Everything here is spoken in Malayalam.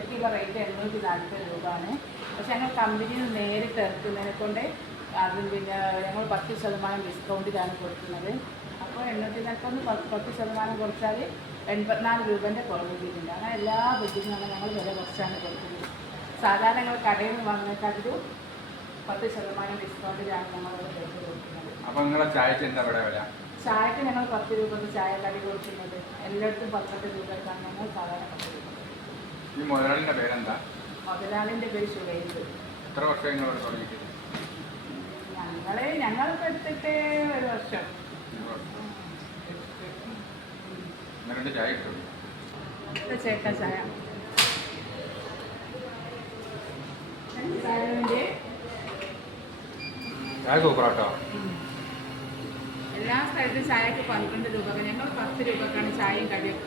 ശരിക്കുള്ള റേറ്റ് 840 രൂപയാണ്. പക്ഷെ ഞങ്ങൾ കമ്പനിയിൽ നിന്ന് നേരിട്ട് ഇറക്കുന്നതിനെ കൊണ്ട് അതും പിന്നെ ഞങ്ങൾ 10% ഡിസ്കൗണ്ടിലാണ് കൊടുക്കുന്നത്. അപ്പോൾ 840 10% കുറച്ചാൽ 84 രൂപേൻ്റെ കുറവ് കിട്ടുന്നുണ്ട്. അങ്ങനെ എല്ലാ ബുദ്ധിമുട്ടും ഞങ്ങൾ വില കുറച്ചാണ് കൊടുക്കുന്നത്. സാധാരണ ഞങ്ങൾ കടയിൽ നിന്ന് വാങ്ങുന്നതിലും 10% ഡിസ്കൗണ്ടിലാണ് ഞങ്ങളിവിടെ പൈസ കൊടുക്കുന്നത്. അപ്പോൾ നിങ്ങളെ ചായക്ക് എന്താ ഇവിടെ വില? ചായക്ക് ഞങ്ങൾ 10 രൂപക്ക് ചായ കടി കൊടുക്കുന്നത്. എല്ലായിടത്തും 18 രൂപക്കാണ് ഞങ്ങൾ സാധാരണ 10 രൂപ. ഈ മുതലാളിൻ്റെ പേരെന്താ? മുതലാളിൻ്റെ പേര് ശുഭൈബ്. എത്ര വർഷം നിങ്ങൾ ഇവിടെ തുടങ്ങിയിട്ട്? ഞങ്ങളിപ്പോൾ എടുത്തിട്ട് 1 വർഷം. എന്നിട്ട് ചായ കിട്ടും ചേട്ട ചായ ചായ സൂപ്പറാട്ടോ. എല്ലാ സ്ഥലത്തും ചായക്ക് 12 രൂപ. ഞങ്ങൾ 10 രൂപക്കാണ് ചായയും കടിയൊക്കെ